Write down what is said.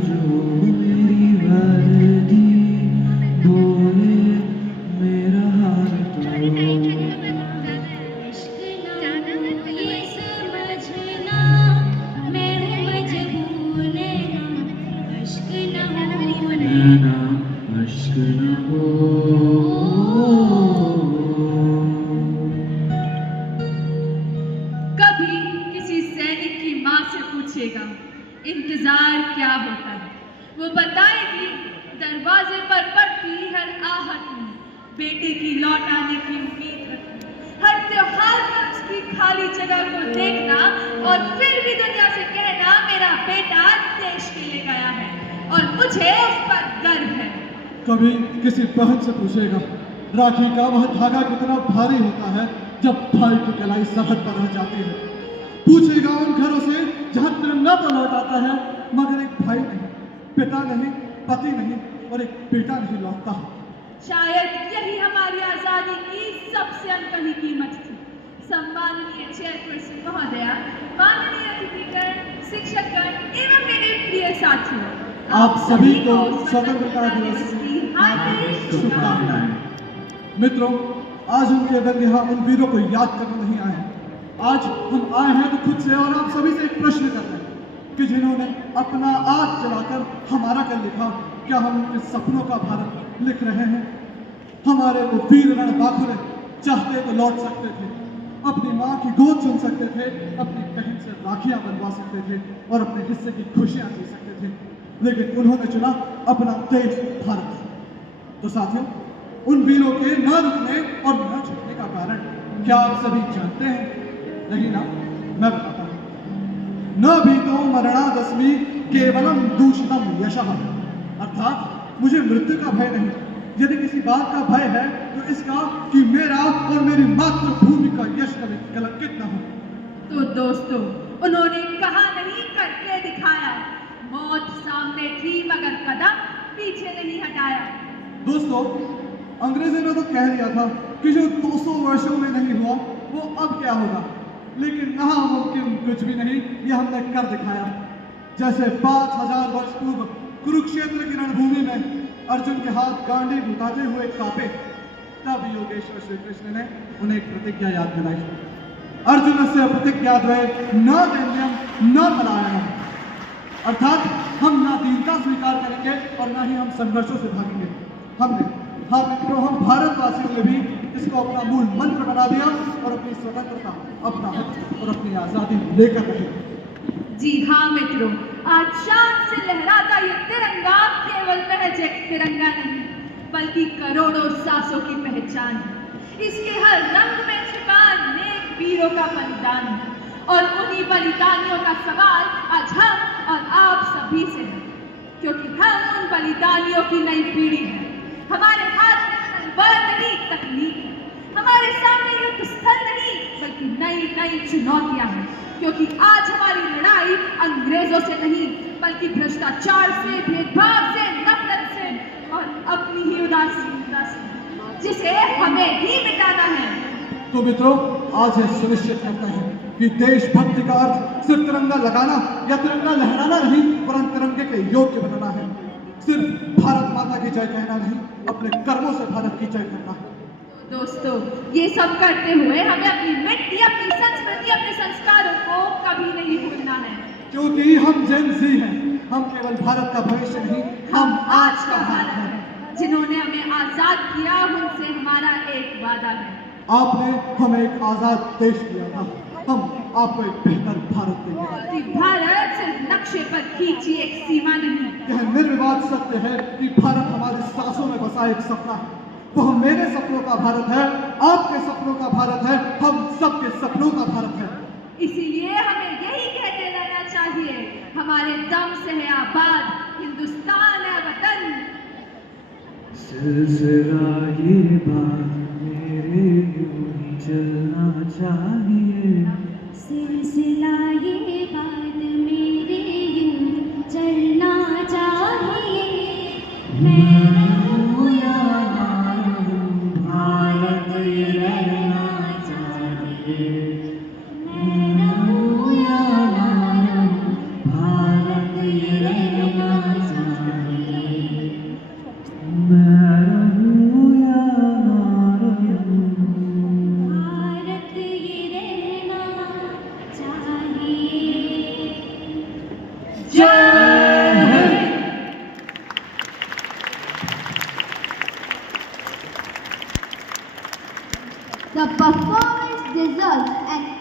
जो मेरी वर्दी बोले मेरा हाल तो इश्क ना हो ये समझना मैं हूँ मजबूर नैना इश्क ना हो नैना अश्क न हो। कभी किसी सैनिक की माँ से पूछिएगा इंतजार क्या होता है, वो बताएगी दरवाजे पर पड़ती हर आहट में बेटे की लौट आने की उम्मीद रखना, हर त्योहार पर उसकी खाली जगह को देखना और फिर भी दुनिया से कहना मेरा बेटा देश के लिए गया है और मुझे उस पर गर्व है। कभी किसी बहन से पूछेगा राखी का वह धागा कितना भारी होता है जब भाई की कलाई सरहद पर रह जाती है। पूछेगा उन घरों से जहाँ तिरंगा तो लौट आता है मगर एक भाई नहीं, पिता नहीं, पति नहीं और एक बेटा नहीं लौटता। शायद यही हमारी आजादी की सबसे अनकही कीमत थी। सम्माननीय चेयरपर्सन महोदया, माननीय अतिथिगण, शिक्षकगण एवं मेरे प्रिय साथियों, आप सभी को स्वतंत्रता दिवस की हार्दिक शुभकामनाएं। मित्रों, आज हम केवल यहाँ उन वीरों को याद करने नहीं आए हैं। आज हम आए हैं तो खुद से और आप सभी से एक प्रश्न कर रहे हैं कि जिन्होंने अपना आग जलाकर हमारा कर लिखा, क्या हम उनके सपनों का भारत लिख रहे हैं? हमारे वो वीर रणबांकुरे चाहते तो लौट सकते थे, अपनी माँ की गोद चुन सकते थे, अपनी बहन से राखियां बनवा सकते थे और अपने हिस्से की खुशियां जी सकते थे, लेकिन उन्होंने चुना अपना देश भारत। तो साथियों, उन वीरों के न रुकने और न झुकने का कारण क्या आप सभी जानते हैं? नहीं ना? मैं बताता हूँ। न भी तो मरणादस्मी केवलम दूषितम यशः, अर्थात मुझे मृत्यु का भय नहीं। यदि किसी बात का भय है तो इसका कि मेरा और मेरी मातृभूमि का यश कभी कलंकित न हो। तो दोस्तों, उन्होंने कहा नहीं करके दिखाया, मौत सामने थी मगर कदम पीछे नहीं हटाया। दोस्तों, अंग्रेजों ने तो कह दिया था कि जो 200 वर्षों में नहीं हुआ वो अब क्या होगा, लेकिन नामुमकिन कुछ भी नहीं, ये हमने कर दिखाया। जैसे 5000 वर्ष पूर्व कुरुक्षेत्र की रणभूमि में अर्जुन के हाथ गांडी उठाते हुए कांपे, तब योगेश्वर श्री कृष्ण ने उन्हें एक प्रतिज्ञा याद दिलाई। अर्जुन से प्रतिज्ञा द्वय न दैन्यम न पलायनम, अर्थात हम ना दीनता स्वीकार करेंगे और ना ही हम संघर्षों से भागेंगे। हमने, हाँ मित्रों, हम भारतवासियों ने भी इसको अपना मूल मंत्र बना दिया और अपनी स्वतंत्रता, अपना हक और अपनी आजादी लेकर रहे। जी हाँ मित्रों, आज शान से लहराता ये तिरंगा केवल महज एक तिरंगा नहीं बल्कि करोड़ों सांसों की पहचान है। इसके हर रंग में छिपा नेक वीरों का बलिदान है और उन्हीं बलिदानियों का सवाल आज हम और आप सभी से है, क्योंकि हम उन बलिदानियों की नई पीढ़ी है। हमारे हाथ में बल नहीं तकनीक है, हमारे सामने युद्ध स्थल नहीं बल्कि नई नई चुनौतियां हैं, क्योंकि आज हमारी लड़ाई अंग्रेजों से नहीं बल्कि भ्रष्टाचार से, भेदभाव से, नफरत से और अपनी ही उदासीनता से, जिसे हमें ही मिटाना है। तो मित्रों, आज यह सुनिश्चित करता है कि देशभक्ति का अर्थ सिर्फ तिरंगा लगाना या तिरंगा लहराना नहीं, परंतु तिरंगे के योग्य बनना है। सिर्फ भारत माता की जय कहना नहीं, अपने कर्मों से भारत की जय करना है। दोस्तों, ये सब करते हुए हमें अपनी मिट्टी, अपनी संस्कृति, अपने संस्कारों को कभी नहीं भूलना है, क्योंकि हम जेन ज़ी हैं। हम केवल भारत का भविष्य नहीं, हम आज का भारत हैं। जिन्होंने हमें आजाद किया उनसे हमारा एक वादा है। आपने हमें एक आजाद देश दिया था, हम आपको एक बेहतर भारत देंगे। कि भारत सिर्फ नक्शे पर खींची एक सीमा नहीं, यह निर्विवाद सत्य है कि भारत हमारी सांसों में बसा एक सपना है। वह मेरे सपनों का भारत है, आपके सपनों का भारत है, हम सबके सपनों का भारत है। इसीलिए हमें यही कहते रहना चाहिए, हमारे दम से है आबाद हिंदुस्तान है वतन। सिलसिला ये बात मेरे यूं ही चलना चाहिए, सिलसिला ये बात मेरे यूं चलना चाहिए। मैं रहूं या ना रहूं, भारत ये रहना चाहिए। मैं रहूं या ना रहूं, भारत ये रहना जय Hind. The performance deserves an